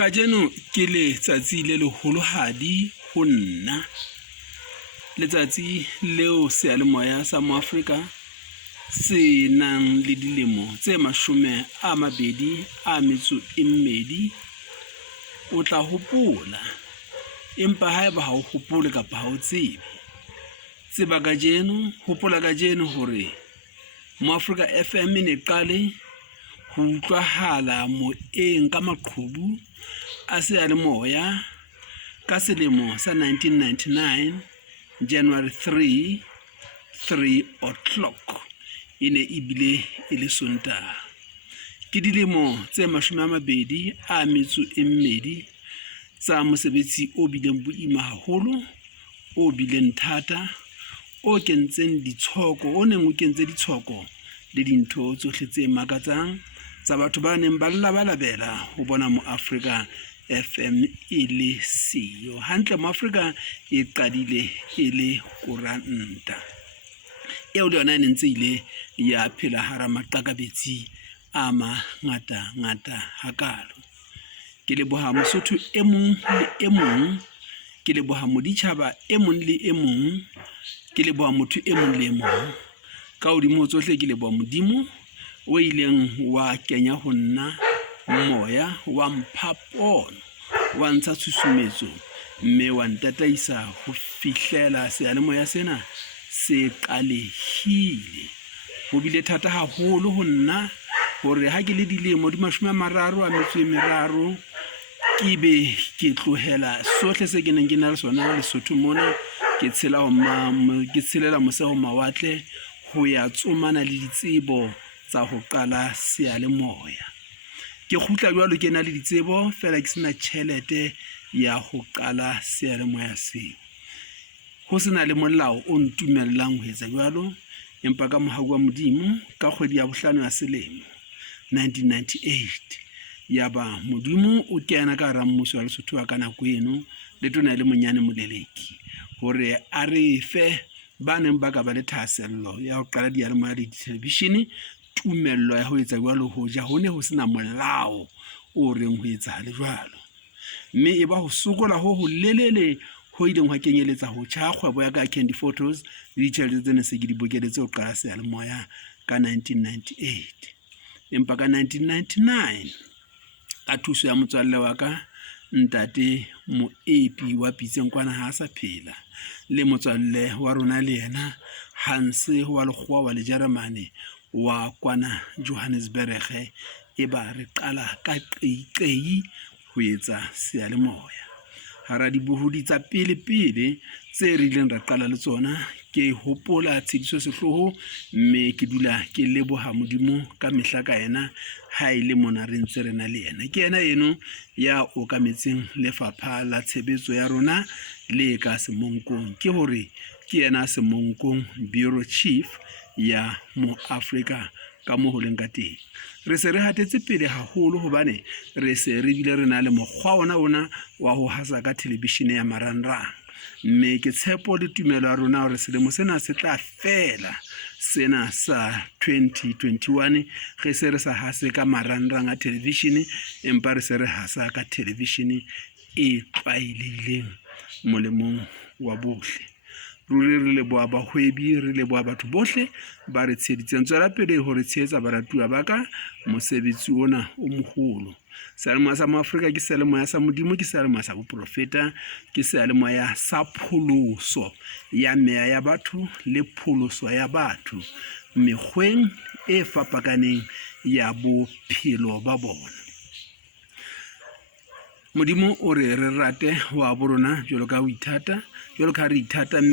Kajeno ke letsatsi le leholohadi ho nna. Letsatsi leo seyalemoya sa Moafrika se nang le dilemo tse 22. O tla hopola, empa haeba ha o hopole kapa ha o tsebe, tseba kajeno, hopola kajeno hore Moafrika FM ne qale ho utlwahala moeng ka maqhubu a seyalemoya ka selemo sa 1999, January 3 o'clock e ne ebile e le Sontaha. Ke dilemo tse 22 tsa mosebetsi o bileng boima haholo, o bileng thata, o neng o kentse ditshoko le dintho tsohle tse makatsang tsa batho ba neng ba labalabela ho bona Moafrika FM e le siyo. Hantle Moafrika e qadile e le koranta eo le yona e ntse ile ya phela hara maqakabetsi a mangata hakalo. Ke leboha Mosotho e mong le e mong, ke leboha moditjhaba e mong le e mong, ke leboha motho e mong le e mong. Ka hodimo tsohle ke leboha Modimo o ileng wa kenya ho nna moya wa mphapono, wa ntsha tshusumetso, mme wa ntataisa ho fihlela seyalemoya sena se qalehile. Ho bile thata haholo ho nna hore ha ke le dilemo di 33 ke be ke tlohela sohle se ke neng ke na le sona Lesotho mona, ke tshelela mose ho mawatle ho ya tsomana le ditsebo tsa ho qala seyalemoya. Ke kgutla jwalo ke na le ditsebo fela ke sena tjhelete ya ho qala seyalemoya seo. Ho sena le molao o ntumellang ho etsa jwalo, empa ka mohau wa Modimo ka kgwedi ya bohlano ya selemo 1998 yaba Modimo o kena ka hara mmuso wa Lesotho wa ka nako eno, le tona le monyane moleleki, hore a re fe ba neng ba ka ba le thahasello ya ho qala diyalemoya le dithelevishene tumello ya ho etsa jwalo. Hoja ho ne ho sena molao o reng ho etsahale jwalo, mme e ba ho sokola ho lelele ho ileng ho kenyeletsa ho tjha kgwebo ya ka Candy Photos le ditjhelete tsena se ke di bokeletse ho qala seyalemoya ka 1998. Empa ka 1999 ka thuso ya motswalle wa ka Ntate Moepi wa Pitseng kwana ha sa phela, le motswalle wa rona le yena Hans wa lekgowa wa le Jeremane wa kwana Johannesburg, e ba re qala ka qeaqei ho etsa seyalemoya. Hara dibohodi tsa pele tse re ileng ra qala le tsona, ke hopola Tshediso Sehloho, mme ke dula ke leboha Modimo ka mehla ka yena ha ile mona re ntse re na le yena. Ke yena eno ya okametseng lefapha la tshebetso ya rona le ka semonkong, ke hore ke yena semonkong Bureau Chief ya Moafrika ka moo ho leng ka teng. Re se re hatetse pele haholo hobane re se re bile re na le mokgwa ona wa ho hasa ka televishene ya marangrang, mme ke tshepo le tumelo ya rona hore selemo sena se tla fela, sena sa 2021 re se re sa hase ka marangrang a televishene, empa re se re hasa ka televishene e tlwaelehileng molemong wa bohle. Re leboha bahwebi, re leboha batho bohle ba re tsheditseng. Tswela pele hore tshehetsa baratuwa ba ka mosebetsi ona o moholo. Seyalemoya sa Moafrika ke seyalemoya sa Modimo, ke seyalemoya sa boprofeta, ke seyalemoya sa pholoso ya meya ya batho le pholoso ya batho mekgweng e fapakaneng ya bophelo ba bona. Modimo o re rate wa borona jwalo ka re ithata